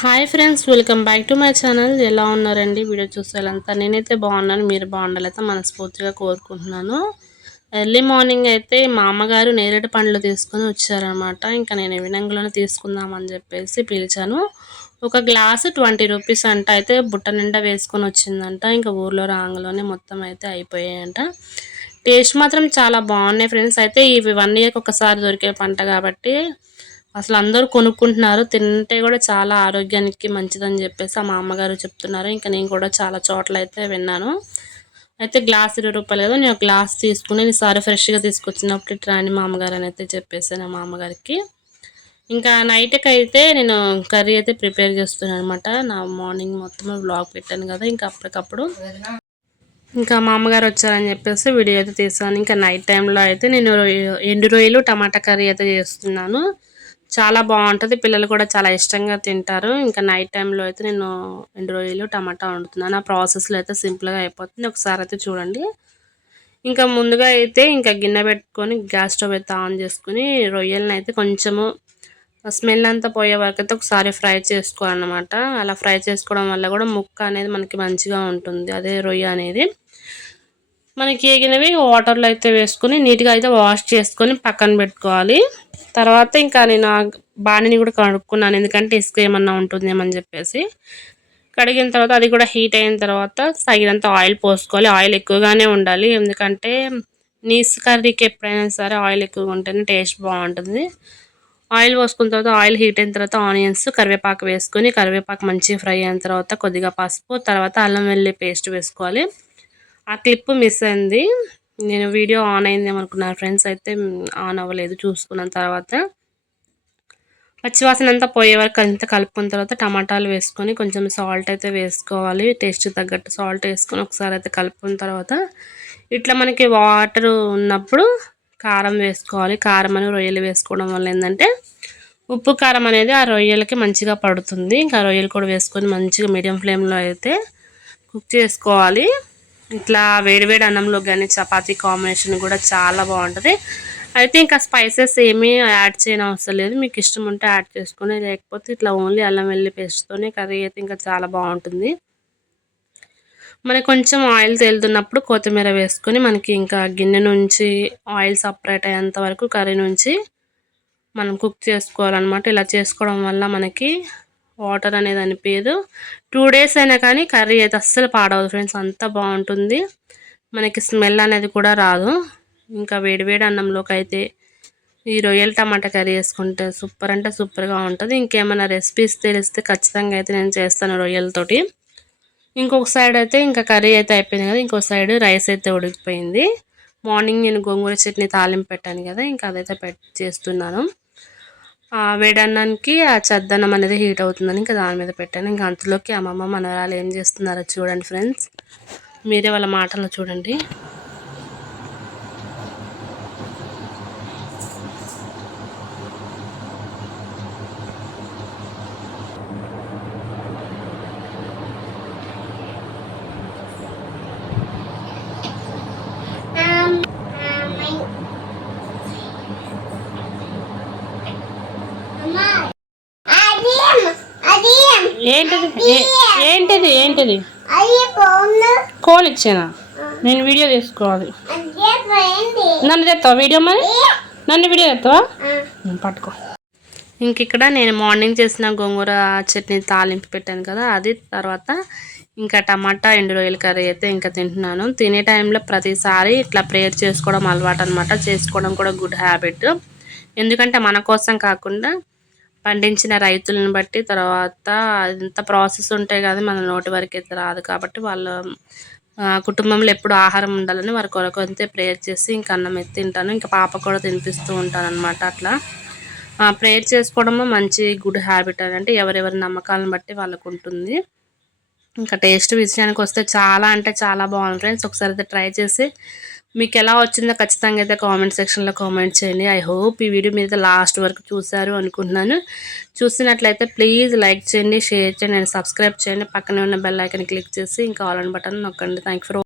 Hi friends welcome back to my channel ఎలా ఉన్నారండి? Video చూసేలంతా నేనైతే బాగున్నాను. మీరు బాగుండాలైతే మనస్ఫూర్తిగా కోరుకుంటున్నాను. ఎర్లీ మార్నింగ్ అయితే మా అమ్మగారు నేరేడు పండ్లు తీసుకొని వచ్చారనమాట ఇంకా నేను వినంగులను తీసుకుందామని చెప్పేసి పిలిచాను. ఒక గ్లాసు ట్వంటీ రూపీస్ అంట అయితే బుట్ట నిండా వేసుకొని వచ్చిందంట. ఇంకా ఊర్లో రాంగలోనే మొత్తం అయితే అయిపోయాయంట. టేస్ట్ మాత్రం చాలా బాగున్నాయి ఫ్రెండ్స్ అయితే ఇవి వన్ ఇయర్కి ఒకసారి దొరికే పంట కాబట్టి అసలు అందరూ కొనుక్కుంటున్నారు తింటే కూడా చాలా ఆరోగ్యానికి మంచిదని చెప్పేసి మా అమ్మగారు చెప్తున్నారు. ఇంకా నేను కూడా చాలా చోట్ల అయితే విన్నాను. అయితే గ్లాస్ ఇరవై రూపాయలు కదా నేను గ్లాస్ తీసుకుని ఈసారి ఫ్రెష్గా తీసుకొచ్చినప్పుడు రాని మా అమ్మగారు అని అయితే చెప్పేసాను మా అమ్మగారికి. ఇంకా నైట్కి అయితే నేను కర్రీ అయితే ప్రిపేర్ చేస్తున్నాను అనమాట నా మార్నింగ్ మొత్తం బ్లాగ్ పెట్టాను కదా ఇంకా అప్పటికప్పుడు. ఇంకా మా అమ్మగారు వచ్చారని చెప్పేసి వీడియో అయితే తీసాను. ఇంకా నైట్ టైంలో అయితే నేను ఎండు రొయ్యలు టమాటా కర్రీ అయితే చేస్తున్నాను. చాలా బాగుంటుంది. పిల్లలు కూడా చాలా ఇష్టంగా తింటారు. ఇంకా నైట్ టైంలో అయితే నేను రెండు రొయ్యలు టమాటా వండుతున్నాను. ఆ ప్రాసెస్లో అయితే సింపుల్గా అయిపోతుంది. ఒకసారి అయితే చూడండి. ఇంకా ముందుగా అయితే ఇంకా గిన్నె పెట్టుకొని గ్యాస్ స్టవ్ అయితే ఆన్ చేసుకుని రొయ్యలను అయితే కొంచెము స్మెల్ అంతా పోయే వరకు అయితే ఒకసారి ఫ్రై చేసుకోవాలన్నమాట. అలా ఫ్రై చేసుకోవడం వల్ల కూడా ముక్క అనేది మనకి మంచిగా ఉంటుంది. అదే రొయ్య అనేది. మనకి ఏగినవి వాటర్లో అయితే వేసుకొని నీట్గా అయితే వాష్ చేసుకొని పక్కన పెట్టుకోవాలి. తర్వాత ఇంకా నేను బాణిని కూడా కడుక్కున్నాను. ఎందుకంటే ఇసుక ఏమన్నా ఉంటుందేమని చెప్పేసి. కడిగిన తర్వాత అది కూడా హీట్ అయిన తర్వాత తగినంత ఆయిల్ పోసుకోవాలి. ఆయిల్ ఎక్కువగానే ఉండాలి. ఎందుకంటే నీస్ కర్రీకి ఎప్పుడైనా సరే ఆయిల్ ఎక్కువగా ఉంటేనే టేస్ట్ బాగుంటుంది. ఆయిల్ పోసుకున్న తర్వాత ఆయిల్ హీట్ అయిన తర్వాత ఆనియన్స్ కరివేపాకు వేసుకొని కరివేపాకు మంచిగా ఫ్రై అయిన తర్వాత కొద్దిగా పసుపు తర్వాత అల్లం వెల్లి పేస్ట్ వేసుకోవాలి. ఆ క్లిప్ మిస్ అయింది. నేను వీడియో ఆన్ అయిందేమనుకున్నాను ఫ్రెండ్స్. అయితే ఆన్ అవ్వలేదు చూసుకున్న తర్వాత. పచ్చివాసన అంతా పోయే వరకు అంతా కలుపుకున్న తర్వాత టమాటాలు వేసుకొని కొంచెం సాల్ట్ అయితే వేసుకోవాలి. టేస్ట్ తగ్గట్టు సాల్ట్ వేసుకొని ఒకసారి అయితే కలుపుకున్న తర్వాత ఇట్లా మనకి వాటర్ ఉన్నప్పుడు కారం వేసుకోవాలి. కారం అని రొయ్యలు వేసుకోవడం వల్ల ఏంటంటే ఉప్పు కారం అనేది ఆ రొయ్యలకి మంచిగా పడుతుంది. ఇంకా రొయ్యలు కూడా వేసుకొని మంచిగా మీడియం ఫ్లేమ్లో అయితే కుక్ చేసుకోవాలి. ఇట్లా వేడివేడి అన్నంలో కానీ చపాతీ కాంబినేషన్ కూడా చాలా బాగుంటుంది. అయితే ఇంకా స్పైసెస్ ఏమీ యాడ్ చేయని అవసరం లేదు. మీకు ఇష్టం ఉంటే యాడ్ చేసుకుని లేకపోతే ఇట్లా ఓన్లీ అల్లం వెల్లి పేస్ట్తోనే కర్రీ అయితే ఇంకా చాలా బాగుంటుంది. మనకి కొంచెం ఆయిల్ తేలుతున్నప్పుడు కొత్తిమీర వేసుకొని మనకి ఇంకా గిన్నె నుంచి ఆయిల్ సపరేట్ అయ్యేంత వరకు కర్రీ నుంచి మనం కుక్ చేసుకోవాలన్నమాట. ఇలా చేసుకోవడం వల్ల మనకి వాటర్ అనేది అనిపించదు టూ డేస్ అయినా కానీ కర్రీ అయితే అస్సలు పాడవదు ఫ్రెండ్స్. అంత బాగుంటుంది. మనకి స్మెల్ అనేది కూడా రాదు. ఇంకా వేడివేడి అన్నంలోకి అయితే ఈ రొయ్యల టమాటా కర్రీ వేసుకుంటే సూపర్ అంటే సూపర్గా ఉంటుంది. ఇంకేమైనా రెసిపీస్ తెలిస్తే ఖచ్చితంగా అయితే నేను చేస్తాను రొయ్యలతోటి. ఇంకొక సైడ్ అయితే ఇంకా కర్రీ అయితే అయిపోయింది కదా ఇంకొక సైడ్ రైస్ అయితే ఉడికిపోయింది. మార్నింగ్ నేను గోంగూర చట్నీ తాలింపు పెట్టాను కదా ఇంకా అదైతే పెట్ చేస్తున్నాను. వేడన్నానికి ఆ చద్దన్నం అనేది హీట్ అవుతుందని ఇంకా దాని మీద పెట్టాను. ఇంకా అంతలోకి అమ్మమ్మ మనవరాలు ఏం చేస్తున్నారో చూడండి ఫ్రెండ్స్. మీరే వాళ్ళ మాటలు చూడండి. ఏంటిది? ఏంటిది ఏంటది? కోన్ ఇచ్చానా నేను వీడియో తీసుకోవాలి. నన్ను తెస్తావా వీడియో మరి? నన్ను వీడియో తెస్తావా పట్టుకో. ఇంక ఇక్కడ నేను మార్నింగ్ చేసిన గోంగూర చట్నీ తాలింపు పెట్టాను కదా అది తర్వాత ఇంకా టమాటా ఎండు రొయ్యల కర్రీ అయితే ఇంకా తింటున్నాను. తినే టైంలో ప్రతిసారి ఇట్లా ప్రేయర్ చేసుకోవడం అలవాటు అనమాట చేసుకోవడం కూడా గుడ్ హ్యాబిట్. ఎందుకంటే మన కోసం కాకుండా పండించిన రైతులను బట్టి తర్వాత ఇంత ప్రాసెస్ ఉంటాయి కదా మన నోటి వరకు అయితే రాదు కాబట్టి వాళ్ళ కుటుంబంలో ఎప్పుడు ఆహారం ఉండాలని వారి కొరకు అంతే ప్రేయర్ చేసి ఇంకా అన్నం ఎత్తి తింటాను. ఇంకా పాప కూడా తినిపిస్తూ ఉంటాను అనమాట అట్లా ప్రేయర్ చేసుకోవడము మంచి గుడ్ హ్యాబిట్ అని అంటే ఎవరెవరి నమ్మకాలను బట్టి వాళ్ళకు ఉంటుంది. ఇంకా టేస్ట్ విషయానికి వస్తే చాలా అంటే చాలా బాగుంది. ఫ్రెండ్స్ ఒకసారి అయితే ట్రై చేసి మీకు ఎలా వచ్చిందో ఖచ్చితంగా అయితే కామెంట్ సెక్షన్లో కామెంట్ చేయండి. ఐ హోప్ ఈ వీడియో మీద లాస్ట్ వరకు చూశారు అనుకుంటున్నాను. చూసినట్లయితే ప్లీజ్ లైక్ చేయండి షేర్ చేయండి అండ్ సబ్స్క్రైబ్ చేయండి. పక్కనే ఉన్న బెల్ ఐకన్ క్లిక్ చేసి ఇంకా ఆల్ బటన్ నొక్కండి. Thank for